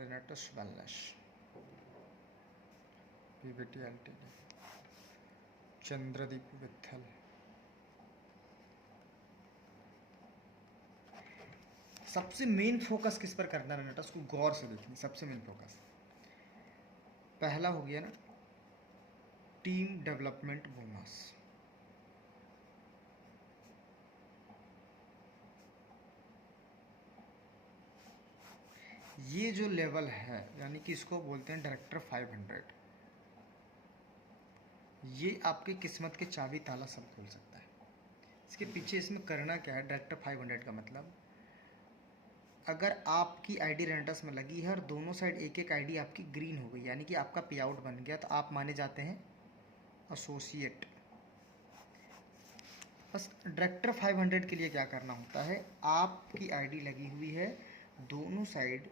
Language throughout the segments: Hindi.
रेनेटस wellness Pvt LTD, Chandradeep Vitthal. सबसे मेन फोकस किस पर करना है रेनेटस को, गौर से देखनी। सबसे मेन फोकस पहला हो गया ना, टीम डेवलपमेंट बोनस। ये जो लेवल है यानी कि इसको बोलते हैं डायरेक्टर 500। ये आपकी किस्मत के चाबी ताला सब खोल सकता है। इसके पीछे इसमें करना क्या है, डायरेक्टर 500 का मतलब, अगर आपकी आईडी रेनेटस में लगी है और दोनों साइड एक एक आईडी आपकी ग्रीन हो गई यानी कि आपका पे आउट बन गया, तो आप माने जाते हैं एसोसिएट। बस डायरेक्टर 500 के लिए क्या करना होता है, आपकी आईडी लगी हुई है, दोनों साइड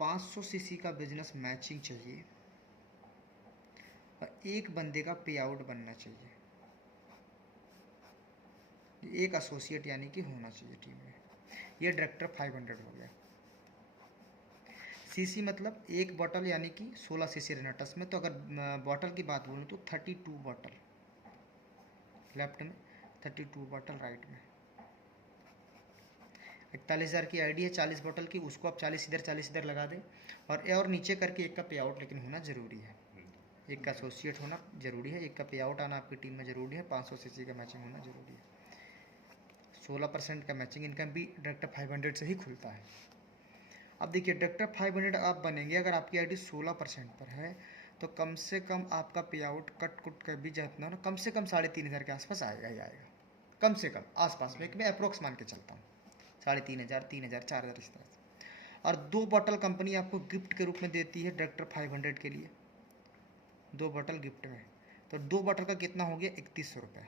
500 सीसी का बिजनेस मैचिंग चाहिए और एक बंदे का पे आउट बनना चाहिए। एक एसोसिएट यानी कि होना चाहिए टीम में। ये डायरेक्टर 500 हो गया। सीसी मतलब एक बॉटल यानी कि 16 सीसी रेनेटस में, तो अगर बॉटल की बात बोलूँ तो 32 बॉटल लेफ्ट में, 32 बॉटल राइट में। 41,000 की आईडी है, 40 बॉटल की, उसको आप 40 इधर लगा दें और नीचे करके एक का पे आउट लेकिन होना ज़रूरी है। एक का एसोसिएट होना ज़रूरी है, एक का पे आउट आना आपकी टीम में ज़रूरी है, 500 सीसी का मैचिंग होना ज़रूरी है। 16% का मैचिंग इनकम भी डायरेक्टर 500 से ही खुलता है। अब देखिए डायरेक्टर 500 आप बनेंगे, अगर आपकी आईडी 16% पर है तो कम से कम आपका पे आउट कट कुट कर भी जातना ना, कम से कम 3,500 के आसपास आएगा ही आएगा, कम से कम आसपास में। मैं अप्रोक्स मान के चलता हूँ 3,500, 3,000, 4,000 इस तरह से। और 2 बॉटल कंपनी आपको गिफ्ट के रूप में देती है डायरेक्टर 500 के लिए, 2 बॉटल गिफ्ट में। तो 2 बॉटल का कितना हो गया, 3100 रुपये।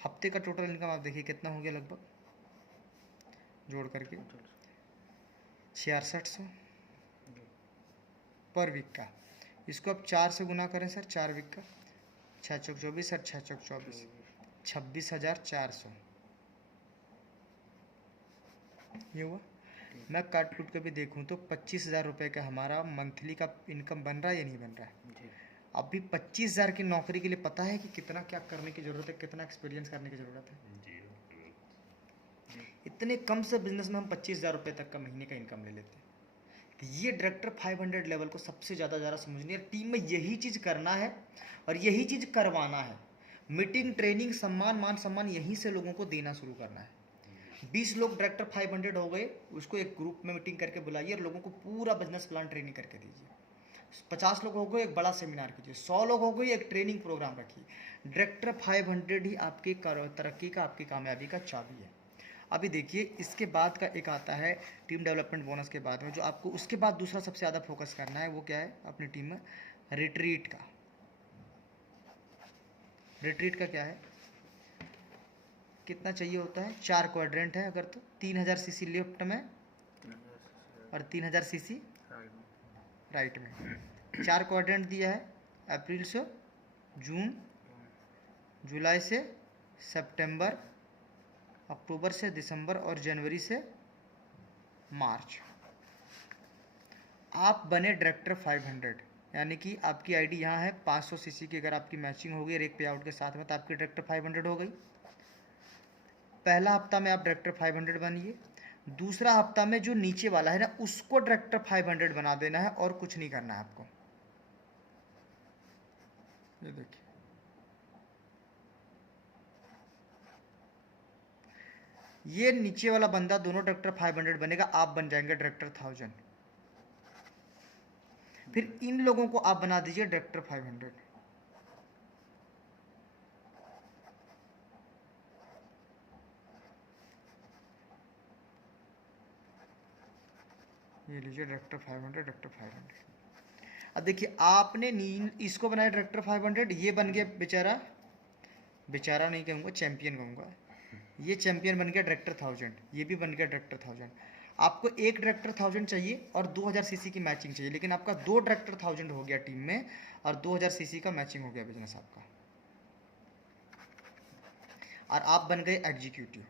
हफ्ते का टोटल इनकम आप देखिए कितना हो गया, लगभग जोड़ करके 6600 पर वीक का। इसको आप 4 से गुना करें सर, 4 वीक का, 6 चौक 24 सर, 6 चौक 24, 26,400 ये हुआ। मैं काट कूट के भी देखूँ तो 25,000 रुपये का हमारा मंथली का इनकम बन रहा है या नहीं बन रहा है। अभी 25,000 की नौकरी के लिए पता है कि कितना क्या करने की ज़रूरत है, कितना एक्सपीरियंस करने की ज़रूरत है। इतने कम से बिजनेस में हम 25,000 रुपये तक का महीने का इनकम ले लेते हैं। तो ये डायरेक्टर 500 लेवल को सबसे ज़्यादा समझनी है। टीम में यही चीज़ करना है और यही चीज़ करवाना है। मीटिंग, ट्रेनिंग, सम्मान, मान सम्मान यहीं से लोगों को देना शुरू करना है। 20 लोग डायरेक्टर 500 हो गए, उसको एक ग्रुप में मीटिंग करके बुलाइए और लोगों को पूरा बिजनेस प्लान ट्रेनिंग करके दीजिए। 50 लोग हो गए, एक बड़ा सेमिनार कीजिए। 100 लोग हो गए, एक ट्रेनिंग प्रोग्राम रखिए। डायरेक्टर 500 ही आपकी तरक्की का, आपकी कामयाबी का चाबी है। अभी देखिए इसके बाद का एक आता है टीम डेवलपमेंट बोनस के बाद में, जो आपको उसके बाद दूसरा सबसे ज़्यादा फोकस करना है वो क्या है अपनी टीम में, रिट्रीट का। रिट्रीट का क्या है, कितना चाहिए होता है, 4 क्वाड्रेंट है अगर तो 3,000 सीसी लेफ्ट में और 3,000 सीसी राइट में। 4 क्वाड्रेंट दिया है, अप्रैल से जून, जुलाई से सितंबर, अक्टूबर से दिसंबर और जनवरी से मार्च। आप बने डायरेक्टर 500 यानी कि आपकी आईडी यहाँ है 500 सीसी की, अगर आपकी मैचिंग हो गई और एक पे आउट के साथ में तो आपकी डायरेक्टर 500 हो गई। पहला हफ्ता में आप डायरेक्टर 500 बनिए। दूसरा हफ्ता में जो नीचे वाला है ना उसको डायरेक्टर 500 बना देना है और कुछ नहीं करना है आपको। ये देखिए ये नीचे वाला बंदा दोनों डायरेक्टर 500 बनेगा, आप बन जाएंगे डायरेक्टर 1000। फिर इन लोगों को आप बना दीजिए डायरेक्टर 500। ये लीजिए डायरेक्टर 500, डायरेक्टर 500। अब देखिए आपने इसको बनाया डायरेक्टर 500, ये बन गया बेचारा, बेचारा नहीं कहूँगा, चैंपियन कहूँगा। ये चैंपियन बन गया डायरेक्टर 1000, ये भी बन गया डायरेक्टर 1000। आपको एक डायरेक्टर 1000 चाहिए और 2000 सीसी की मैचिंग चाहिए, लेकिन आपका 2 डायरेक्टर 1000 हो गया टीम में और 2000 सीसी का मैचिंग हो गया बिजनेस आपका, और आप बन गए एग्जीक्यूटिव।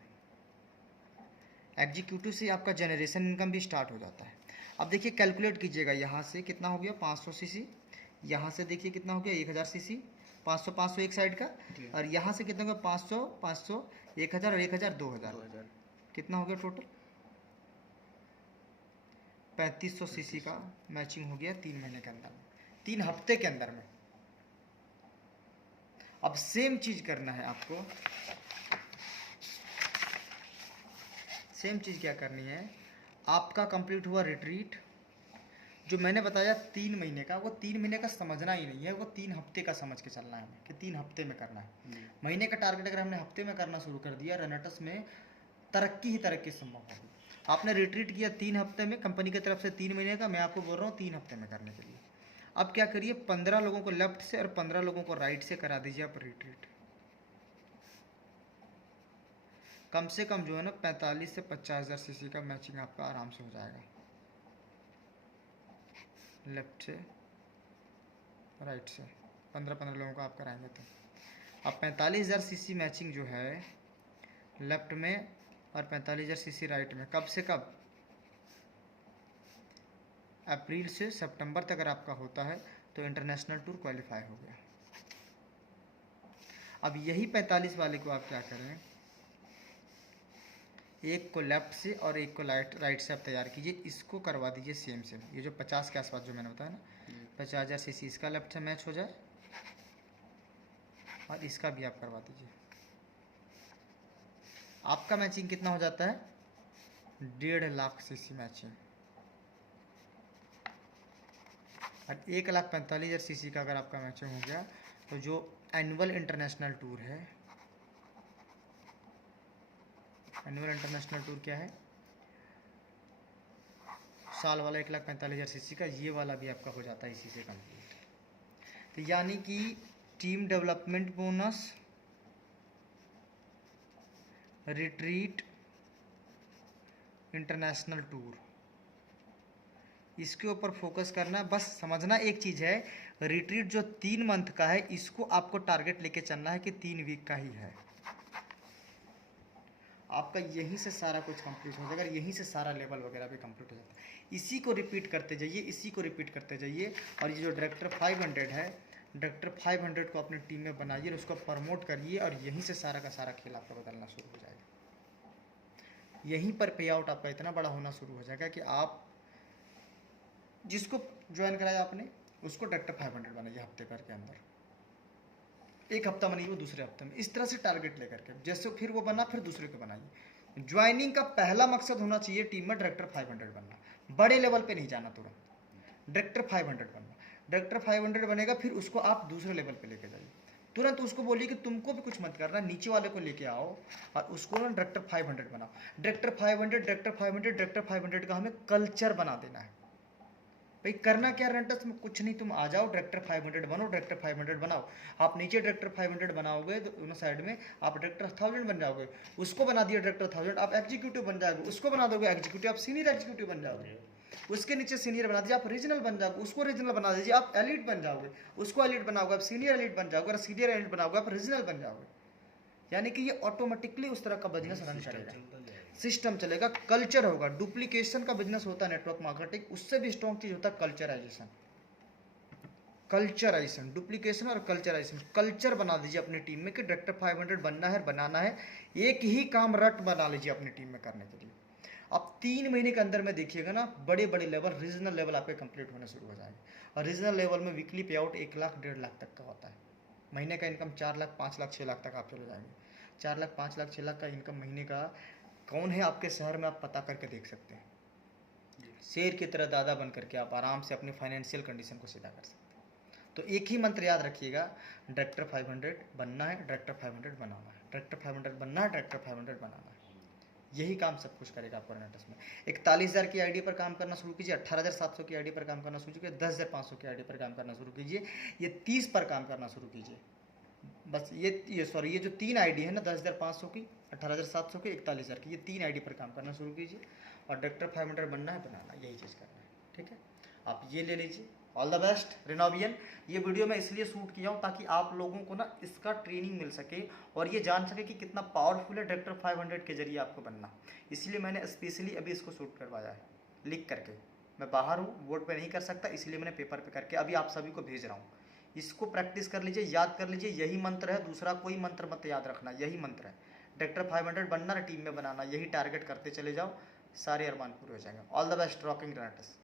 एग्जीक्यूटिव से आपका जनरेशन इनकम भी स्टार्ट हो जाता है। अब देखिए कैलकुलेट कीजिएगा, यहाँ से कितना हो गया 500 सीसी, यहाँ से देखिए कितना हो गया 1000 सीसी, 500 500 एक साइड का, और यहाँ से कितना हो गया 500 500 1000 और 1000 2000, कितना हो गया टोटल 3500 सीसी का मैचिंग हो गया 3 महीने के अंदर में, 3 हफ्ते के अंदर में। अब सेम चीज करना है आपको, सेम चीज क्या करनी है, आपका कंप्लीट हुआ रिट्रीट, जो मैंने बताया 3 महीने का, वो 3 महीने का समझना ही नहीं है, वो 3 हफ्ते का समझ के चलना है हमें कि 3 हफ्ते में करना है। महीने का टारगेट अगर हमने हफ्ते में करना शुरू कर दिया, रनटस में तरक्की ही तरक्की संभव होगी। आपने रिट्रीट किया 3 हफ्ते में, कंपनी की तरफ से 3 महीने का, मैं आपको बोल रहा हूँ 3 हफ्ते में करने के लिए। अब क्या करिए, 15 लोगों को लेफ्ट से और 15 लोगों को राइट से करा दीजिए आप रिट्रीट। कम से कम जो है ना 45 से 50,000 सीसी का मैचिंग आपका आराम से हो जाएगा, लेफ्ट से राइट से 15-15 लोगों को आप कराएंगे तो। अब 45,000 सीसी मैचिंग जो है लेफ्ट में और 45,000 सीसी राइट में, कब से कब, अप्रैल से सितंबर तक अगर आपका होता है तो इंटरनेशनल टूर क्वालिफाई हो गया। अब यही 45 वाले को आप क्या करें, एक को लेफ्ट से और एक को राइट से आप तैयार कीजिए, इसको करवा दीजिए सेम सेम, ये जो 50 के आसपास जो मैंने बताया ना, 50,000 सीसी इसका लेफ्ट से मैच हो जाए और इसका भी आप करवा दीजिए। आपका मैचिंग कितना हो जाता है 1.5 लाख सीसी मैचिंग। और 1,45,000 सीसी का अगर आपका मैचिंग हो गया तो जो एनुअल इंटरनेशनल टूर है, एनुअल इंटरनेशनल टूर क्या है, साल वाला 1,45,000 सीसी का, ये वाला भी आपका हो जाता है इसी से कंप्लीट। तो यानी कि team development bonus, retreat, international tour, इसके ऊपर फोकस करना। बस समझना एक चीज़ है, रिट्रीट जो 3 मंथ का है, इसको आपको टारगेट लेके चलना है कि 3 वीक का ही है। आपका यहीं से सारा कुछ कंप्लीट हो जाएगा, यहीं से सारा लेवल वगैरह भी कंप्लीट हो जाता है। इसी को रिपीट करते जाइए, इसी को रिपीट करते जाइए। और ये जो डायरेक्टर 500 है, डायरेक्टर 500 को अपनी टीम में बनाइए, उसको प्रमोट करिए, और यहीं से सारा का सारा खेल आपका बदलना शुरू हो जाएगा। यहीं पर पे आउट आपका इतना बड़ा होना शुरू हो जाएगा कि आप जिसको ज्वाइन कराया आपने उसको डायरेक्टर 500 बनाइए हफ्ते भर के अंदर, एक हफ्ता बनाइए वो दूसरे हफ्ते में, इस तरह से टारगेट लेकर के, जैसे फिर वो बना फिर दूसरे को बनाइए। ज्वाइनिंग का पहला मकसद होना चाहिए टीम में डायरेक्टर 500 बनना, बड़े लेवल पे नहीं जाना, तुरंत डायरेक्टर 500 बनना। डायरेक्टर 500 बनेगा, फिर उसको आप दूसरे लेवल पे लेके जाइए, तुरंत उसको बोलिए कि तुमको भी कुछ मत करना, नीचे वाले को लेके आओ और उसको ना डायरेक्टर 500 बनाओ। डायरेक्टर 500 डायरेक्टर 500 डायरेक्टर 500 का हमें कल्चर बना देना है। भाई करना क्या रेंटस में, कुछ नहीं, तुम आ जाओ डायरेक्टर 500 बनो, डायरेक्टर 500 बनाओ। आप नीचे डायरेक्टर 500 बनाओगे तो दोनों साइड में आप डायरेक्टर 1000 बन जाओगे, उसको बना दिया डायरेक्टर 1000, आप एग्जीक्यूटिव बन जाओगे, उसको बना दोगे एग्जीक्यूटिव, आप सीनियर एग्जीक्यूटिव बन जाओगे, उसके नीचे सीनियर बना दीजिए, आप रीजनल बन जाओगे, उसको रीजनल बना दीजिए, आप एलिट बन जाओगे, उसको एलिट बनाओगे, आप सीनियर एलिट बन जाओगे, और सीनियर एलिट बनाओगे आप रीजनल बन जाओगे। यानी कि ये ऑटोमेटिकली उस तरह का बिजनेस रन करेगा, सिस्टम चलेगा, कल्चर होगा। डुप्लीकेशन का बिजनेस होता है नेटवर्क मार्केटिंग, उससे भी स्ट्रॉन्ग चीज होता है कल्चराइजेशन। कल्चराइजेशन, डुप्लीकेशन और कल्चराइजेशन, कल्चर बना दीजिए अपनी टीम में कि डायरेक्टर 500 बनना है, बनाना है, एक ही काम रट बना लीजिए अपनी टीम में करने के लिए। अब 3 महीने के अंदर में देखिएगा ना, बड़े बड़े लेवल, रीजनल लेवल आपके कंप्लीट होने शुरू हो जाएंगे। और रीजनल लेवल में वीकली पे आउट 1 लाख 1.5 लाख तक का होता है, महीने का इनकम 4 लाख 5 लाख 6 लाख तक आप चले जाएंगे। 4 लाख 5 लाख 6 लाख का इनकम महीने का कौन है आपके शहर में, आप पता करके देख सकते हैं। शेर की तरह दादा बन करके आप आराम से अपनी फाइनेंशियल कंडीशन को सीधा कर सकते हैं। तो एक ही मंत्र याद रखिएगा, डायरेक्टर 500 बनना है, डायरेक्टर 500 बनाना है, डायरेक्टर 500 बनना है, डायरेक्टर 500 बनाना है। यही काम सब कुछ करेगा आपको रेनेटस में। 41,000 की आईडी पर काम करना शुरू कीजिए, 18,700 की आईडी पर काम करना शुरू कीजिए, 10,500 की आईडी पर काम करना शुरू कीजिए, ये 30 पर काम करना शुरू कीजिए। बस ये सॉरी, ये जो 3 आईडी है ना, 10,500 की, 18,700 की, 41,000 की, ये 3 आईडी पर काम करना शुरू कीजिए। और डायरेक्टर 500 बनना है, बनाना, यही चीज़ करना है। ठीक है, आप ये ले लीजिए। ऑल द बेस्ट रेनोवियन। ये वीडियो मैं इसलिए शूट किया हूँ ताकि आप लोगों को ना इसका ट्रेनिंग मिल सके और ये जान सके कि कितना पावरफुल है डायरेक्टर 500 के जरिए आपको बनना। इसलिए मैंने स्पेशली अभी इसको शूट करवाया है लिख करके। मैं बाहर हूँ, बोर्ड पे नहीं कर सकता, इसलिए मैंने पेपर पे करके अभी आप सभी को भेज रहा हूँ। इसको प्रैक्टिस कर लीजिए, याद कर लीजिए, यही मंत्र है, दूसरा कोई मंत्र मत याद रखना, यही मंत्र है। डायरेक्टर 500 बनना, टीम में बनाना, यही टारगेट करते चले जाओ, सारे अरमान पूरे हो जाएंगे। All the best rocking runners.